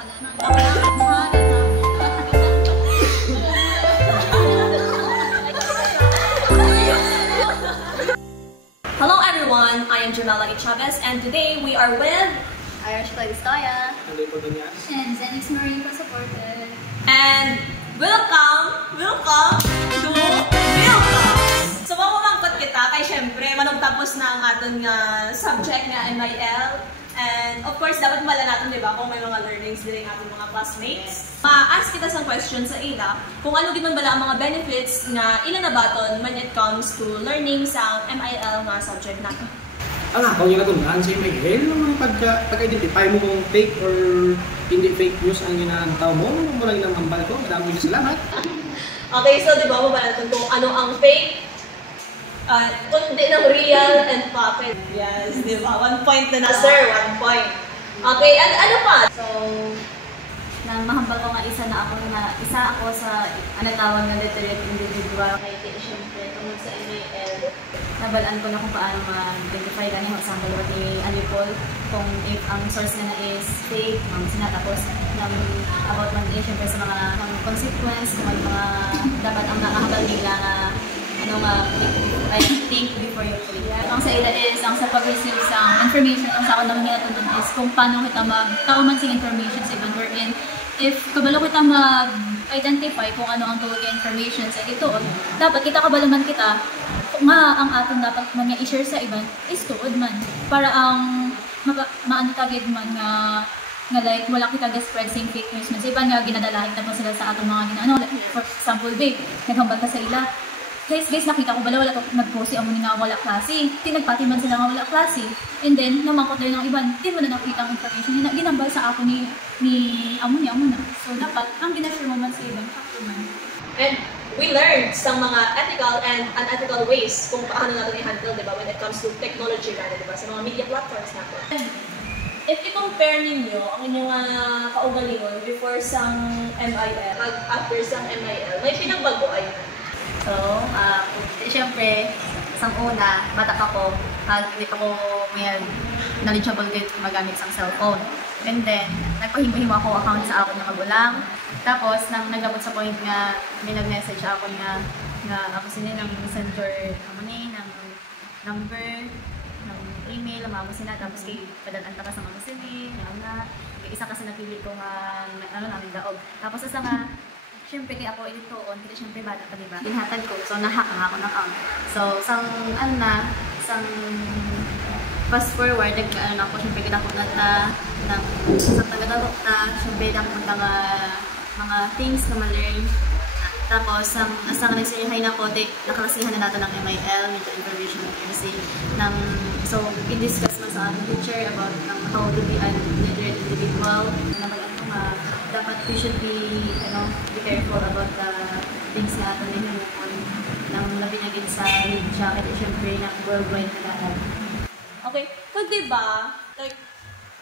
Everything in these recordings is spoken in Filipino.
Hello everyone, I am Jamela Chavez and today we are with Irish Claudia and Zenix Marine supported. And welcome to Welcome! So mamamangkot kita kay syempre manugtapos na ang aton nga subject nga MIL. And of course, dapat mala natin, di ba, kung may mga learnings din ang ating mga classmates. Ma-ask kita sa question sa ila kung ano din man bala ang mga benefits nga ilan na baton when it comes to learning sa MIL nga subject natin. Ang ako yung natunan sa MIL, naman pagka-identify mo kung fake or hindi fake news ang ginantaw mo, mo lang namambal ko, maraming salamat. Okay, so di ba, mabalatan kung ano ang fake, kundi ng real and puppet. Yes, di ba? 1 point na sir, 1 point. Okay, and ano pa? So, nang mahambal ko nga isa ako sa tawag na literate individual. Kaya siyempre, tungkol sa MIL, nabalaan ko na kung paano ma-identify ganyan sa dalawa ni Alipol kung if ang source na is fake, tapos about man din siyempre sa mga consequence, kung ano mga dapat ang nakahabal nila na I think before you click. Ang sa ila is, ang sa pag-receive sa information, ang sa ako naman hinatundun is kung paano kita mag-tauman sa information sa ibang wherein if kabalo kita mag-identify kung ano ang tuwag information sa ito, dapat kita kabalaman kita nga ang aton dapat man i-share sa iban is tuod man. Para ang maano tagid man nga like wala kita ga-spread sing fake news man. Sa iban nga ginadalahin tapos sila sa atong mga ginano. Like, for example, babe, naghambal ka sa ila. Guys, nakita ko wala to nag-post amo ni nga wala klase. Tinagpati man sila nga wala klase. And then, namangkot na ng iban, di mo na nakita ang information. Ginambal sa ako ni amo na. So, dapat, ang ginashare mo man sa iban, factor man. And we learned sa mga ethical and unethical ways kung paano natin i-handle, di ba, when it comes to technology, di ba, sa mga media platforms natin. If i-compare ninyo ang inyong kaugalingon before sang MIL, after sang MIL, may pinagbago ay. So, siyempre, isang una, bata pa ko, hindi ako may knowledgeable din magamit sa cellphone. And then, nagpahimo-himo ako account sa ako ng magulang. Tapos, nang nagabot sa point nga, may nag-message ako nga ako sila ng messenger, ng number, ng email, ang mga sila. Tapos, padalaan ka sa mga sila, isa kasi napili ko nga, namin daog. Tapos, isa nga, siyempre kaya ako ilitoon, kasi siyempre bata pa, diba? Inhatag ko, so nahack nga ako ng account. So, isang fast forward, ako, siyempre kita ko nata, sa taga-dagok ta, siyempre ako mga things na ma-learn. Tapos, asa nga nagsilihay na ko, nakalasihan na natin ng MIL, Media Information Literacy. So, i-discuss man sa ating teacher about how to be an literate individual. Dapat we should be careful about the things na ato na hinumukon nang nabinagin sa media kasi syempre na worldwide na lahat. Okay, so diba, like,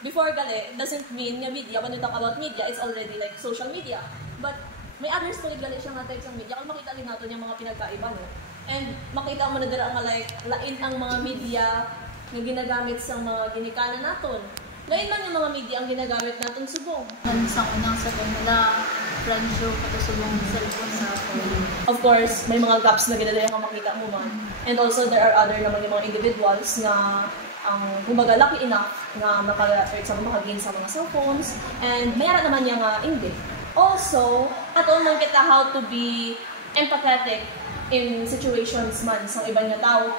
before gali, doesn't mean nga media, when we talk about media, it's already like social media. But may others pa gali siyang nga types ng media, kung makita rin natin yung mga pinagkaiba, no? And makita mo na dira nga like, lain ang mga media na ginagamit sa mga ginikanan natin. Lain man yung mga media ang ginagamit natin subong. Sa unang sabi nila, radyo, patusubong cellphone sa phone. Of course, may mga gaps na ginadala yung makita mo man. And also, there are other naman yung mga individuals na kumbaga lucky enough na makagain sa mga cellphones. And mayroon naman yung hindi. Also, ato man kita how to be empathetic in situations man sa ibang nga tao.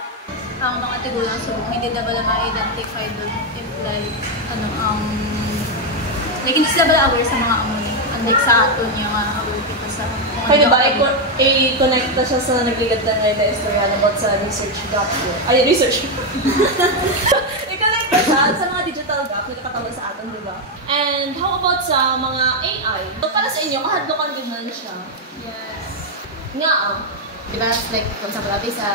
Ang mga tigulang subong, hindi na bala ma-identify doon if like, hindi sila bala aware sa mga amuni. Unlike sa ato niya aware kita sa kaya diba, i-connect na siya sa nagligad na ngayon na istorya about sa research gap yun. Ay, research! I-connect na siya sa mga digital gap na nakatawag sa atin, diba? And how about sa mga AI? So, para sa inyo, kahadlokan din na siya. yes. Nga Diba, like, kung sa palabi sa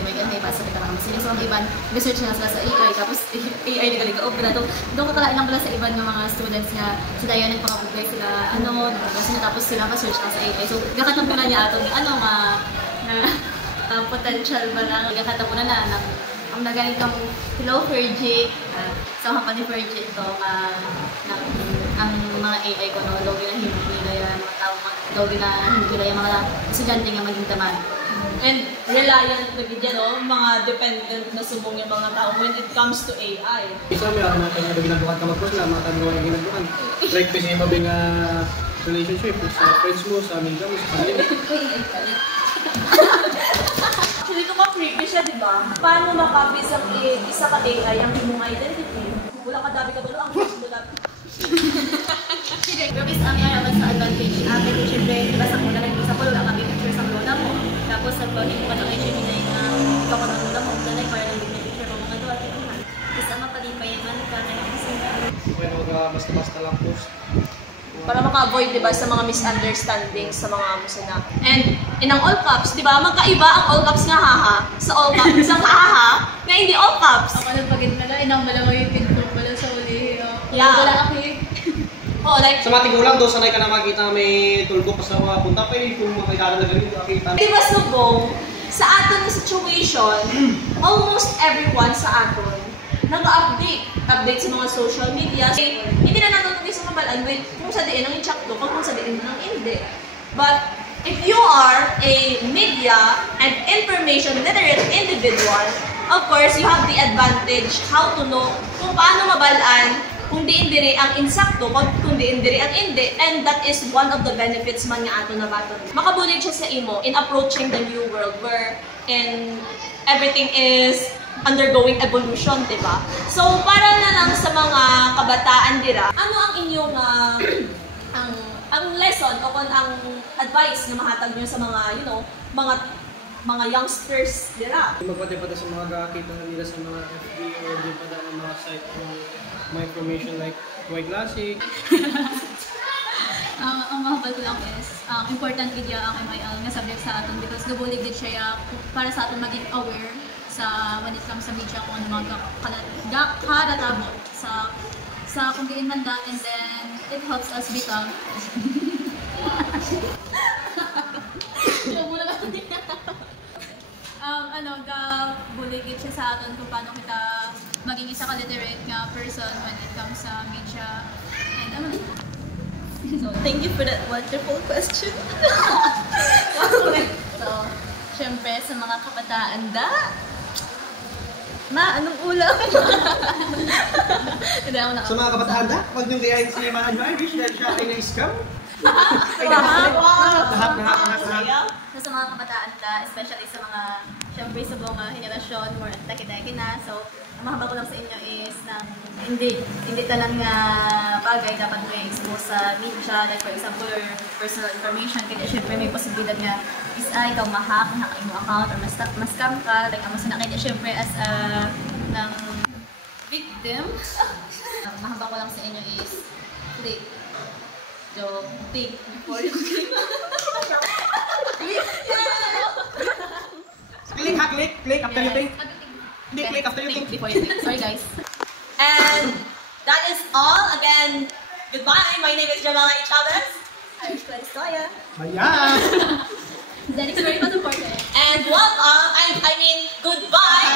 MIL, may pasa kita mga masili. So, ang iban, research na sila sa AI, tapos AI na galing ka doon kakalain lang pala sa iban ng mga students nga sa dayan nagpakabugay sila, tapos sila pa-search na sa AI. So, gakatang po na niya ato, potential ba lang, gakatang po na ang nagaling kang hello, Fergie. So, hapa ni Fergie ito, ang mga AI ko, no, daw ginahimok nila yan, mga tao, daw ginahimok nila yung mga estudyante nga maging tamad. And reliant na gid no, mga dependent na subong yung mga tao when it comes to AI. Isa may ako mga kanya ginagawa ka mag-post lang, mga tanong yung ginagawa. Like, kasi mabing relationship sa friends mo, sa amiga mo, sa family. Actually, ito ka-creepy siya, di ba? Paano makapis ang isa ka AI ang imong identity? Wala ka dabi ka tulo, ang first mo dabi. Pero ang yaman sa advantage, kasi syempre, diba sa muna lang sa pulo, ang kami picture sa lola mo. Tapos sa plotting ko na kay Gemini na ikaw ka ng lola mo, dalay para lang bigyan picture mo mga doon. Isa mapalipayaman ka na yung isa. Bueno, basta-basta lang post. Para maka-avoid, di ba, sa mga misunderstandings sa mga musina. And, inang all caps, di ba, magkaiba ang all caps nga haha sa all caps, isang haha na hindi all caps. Ako nagpagin na lang, inang malamay yung pinto pala sa uli. Yeah. Wala ako Oh, like, Sa mga tigulang, doon sanay ka na makita may tulgo pa sa mga punta pa kung makikita na ganito, makikita. di ba, subong, sa aton na situation, almost everyone sa aton nag-update sa mga social media. So, hindi na natutuloy sa kabalaan with kung sa diin ang i-check to, kung sa diin ang hindi. But, if you are a media and information literate individual, of course, you have the advantage how to know kung paano mabalaan kung diin diri ang insakto, kung diin diri ang hindi, and that is one of the benefits man nga ato na baton. Makabulig siya sa imo in approaching the new world where in everything is undergoing evolution, di ba? So, para na lang sa mga kabataan dira, ano ang inyong ang lesson o kung ang advice na mahatag niyo sa mga, you know, mga youngsters dira? Magpati-pati sa mga kakita nila sa mga FB or di pa ng mga site ng mga information like Y Classic. Ang mahabal ko lang is, important video ang MIL nga subject sa atin because gabulig din siya para sa atin maging aware sa when it comes sa media kung ano mga karatabot sa kung gain man that, and then it helps us become buligid siya sa atin kung paano kita maging isa ka-literate nga person when it comes sa media and So, thank you for that wonderful question. so, syempre sa mga kabataan Anong ulam? hindi ako Sa mga kabataan huwag niyong gayahin si Mahan Irish dahil siya ay na-scam. Lahat. So, sa mga kabataan especially sa mga, syempre sa mga henerasyon, more taki-taki na. So, ang mahaba ko lang sa inyo is na hindi talang bagay dapat mo i-expose sa media, like for example, your personal information, kaya syempre may posibilidad nga is ikaw ma-hack mo account or ma-scam ka, like ang masina kaya syempre as ng victim. Ang mahaba ko lang sa inyo is click. So, think before you click. Click after you think. Hindi, click after you think. Before you think. Sorry guys. And that is all. Again, goodbye. My name is Jamala Chavez. I'm Claristoya. Ayan! that is very important. And welcome. I mean, goodbye.